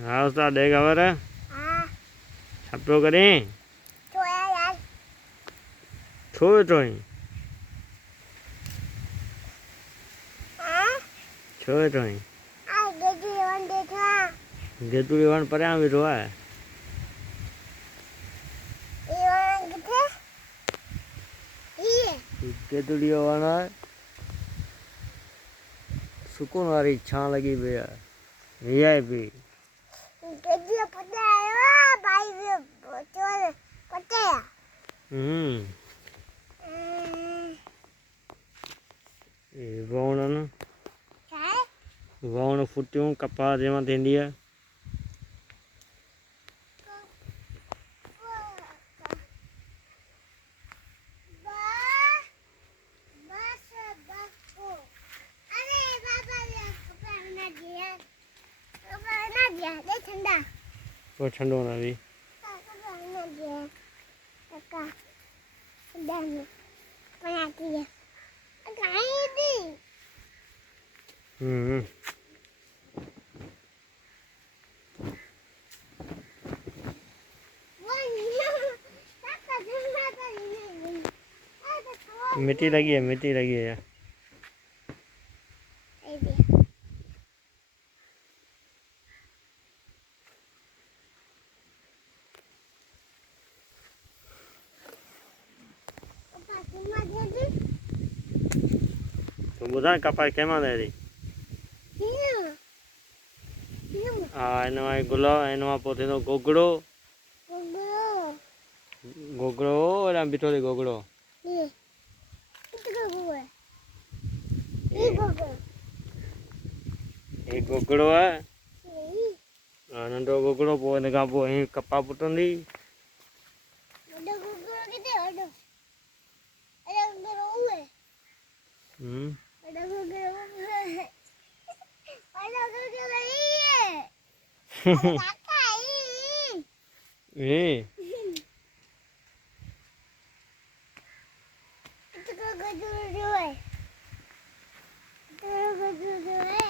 हाँ उस्ताद एक खबर है हाँ छप्पो करें छोया यार छोड़ तो ही हाँ छोड़ तो ही गेटू वन देखा गेतुड़ी वन पर भी रोआ है ये वन किथे ये गेतुड़ी वन है सुकून वाली छां लगी हुई है वीआईपी गेटू पता है भाई चोर पता है ये वण क्या है वण फुटियूं कपास जमा थींदी है ठंडा वो ठंडो ना भी हम्म मिट्टी लगी है मिट्टी लगी है तो बुधा कपास केमा दे दी एनवा गुलो एनवा पोते तो गोगड़ो गोगड़ो और बीठो थी गोगड़ो एक गोगड़ो है नंढो गोगड़ो पोइ हिन खां पोइ ही कपा पुटंदी ए Itu kau gajul dua.